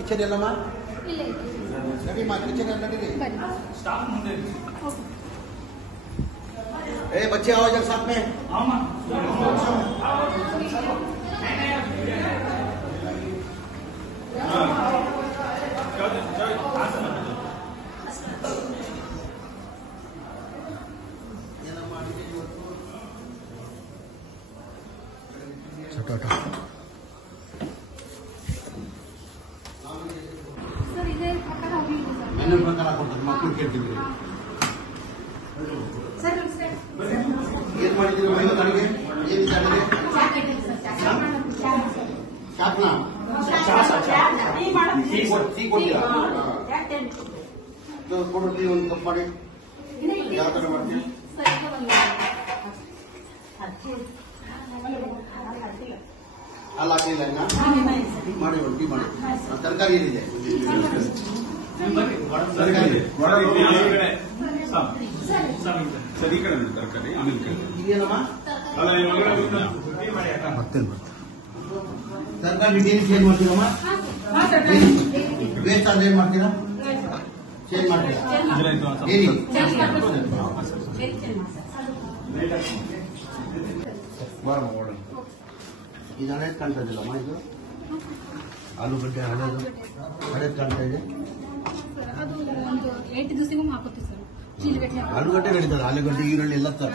kitchen Yellamma ನಡಿ ಮಾ kitchen ಎಲ್ಲ ನಡೀರಿ ए बच्चे आओ जरा साथ में मैंने प्रकार मಕ್ಕಳು ಕೇಳ್ತೀವಿ ಏನ್ ಮಾಡಿದ್ದೀರಿ ಮೈಲು ನನಗೆ ಏನಿದೆ ನನಗೆ ಚಾಪ್ನ ಟೀ ಕೊಡ್ತೀರಾ ಕೊಡ್ರಿ ಒಂದು ಕಪ್ ಮಾಡಿ ಯಾವ ತರ ಮಾಡ್ತೀವಿ ಹಾಲು ಹಾಕಲಿಲ್ಲ ಇನ್ನ ಮಾಡಿ ಒಂದು ಟೀ ಮಾಡಿ ತರಕಾರಿ ಏನಿದೆ ತರಕಾರಿ ಸರಿ ಕಡೆ ತರಕಾರಿ ಇದೆಯಲ್ಲಮ್ಮ ತರಕಾರಿ ಡೈಲಿ ಚೇಂಜ್ ಮಾಡ್ತೀರಮ್ಮ ವೇಸ್ಟ್ ಆದ್ರೆ ಏನ್ ಮಾಡ್ತೀರಾ ಚೇಂಜ್ ಮಾಡ್ತೀರಾ ಡೈಲಿ ಇದು ಹಳೇದು ಕಾಣ್ತಾ ಇದೆಯಲ್ಲಮ್ಮ ಇದು ಆಲೂಗಡ್ಡೆ ಹಳೇದು ಕಾಣ್ತಾ ಇದೆ ಆಲೂಗಡ್ಡೆ ನಡೀತಾರೆ ಆಲೂಗಡ್ಡೆ ಈರುಳ್ಳಿ ಎಲ್ಲ ತರ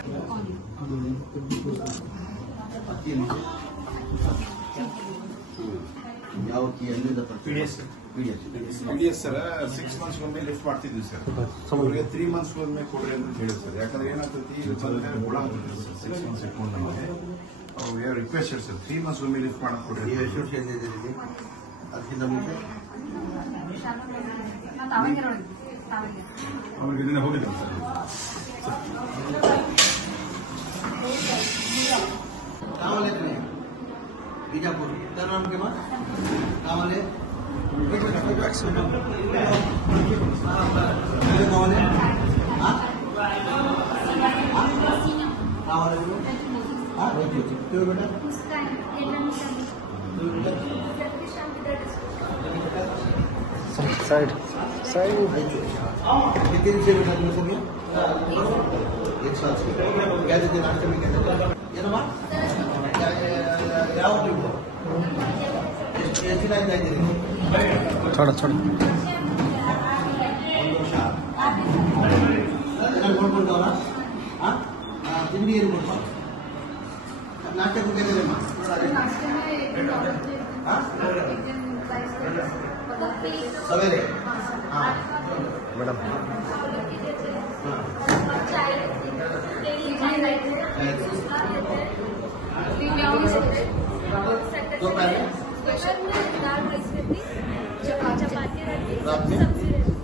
ಯಾವ ಎಲ್ಲಿಂದ PDS ಸರ್ 6 months ಒಮ್ಮೆ ಲಿಫ್ಟ್ ಮಾಡ್ತಿದ್ವಿ ಸರ್ ಅವ್ರಿಗೆ 3 months ಒಮ್ಮೆ ಕೊಡ್ರಿ ಅಂತ ಹೇಳಿದ್ರು ಸರ್ ಯಾಕಂದ್ರೆ ಏನಾಗ್ತೈತಿ ಹುಳ 6 months ಇಟ್ಕೊಂಡು ನಮಗೆ ರಿಕ್ವೆಸ್ಟೆಡ್ ಸರ್ 3 months ಒಮ್ಮೆ ಲಿಫ್ಟ್ ಮಾಡಕ್ ಕೊಡ್ರಿ ಎಷ್ಟು ವರ್ಷ ಏನಿದೆ ಅದಕ್ಕಿಂತ ಮುಂಚೆ ಅವ್ರಿಗೆ ಇದನ್ನ ಹೋಗಿದ್ರು ಸರ್ कामाले बीजापुर क्या नाम के बाद कामाले कामाले क्यों बेटा साइड साइड कितने दिन से बेटा हो गया 1 साल से क्या देते नाश्ते में क्या देते ये ना ಯಾವ ನೀವು ಎಷ್ಟು ದಿನ ಆಯ್ತಾ ಇದ್ದೀರಿ छोड़ छोड़ ಒಂದು ವರ್ಷ ನೋಡ್ಕೊಂಡವರ ತಿಂಡಿ ಏನು ಕೊಡ್ಪ ನಾಟಕ ಕೇಳಿದ್ರಮ್ಮ ಸವೇರೆ मैडम दोपहर में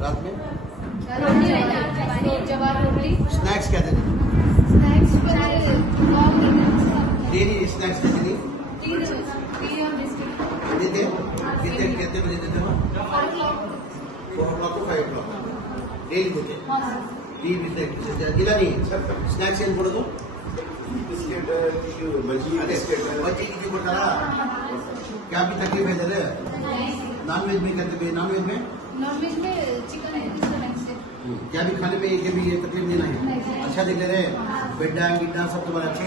रात में स्नैक्स क्या देते डेली स्नैक्स क्या देते देते कितने बजे देते हो 4 o'clock to 5 o'clock डेली देते टी बिस्किट ಇಲ್ಲ नहीं स्नैक्स ಏನು ಕೊಡೋದು ಬಿಸ್ಕೆಟ್ ಬಜ್ಜಿ बच्चे की बताना क्या भी तकलीफ है इधर नॉन वेज में करते नॉन वेज में चिकन है क्या भी खाने में ये भी ये तकलीफ नहीं है अच्छा दिख रहे बेड गिड्डा सब तुम्हारे अच्छे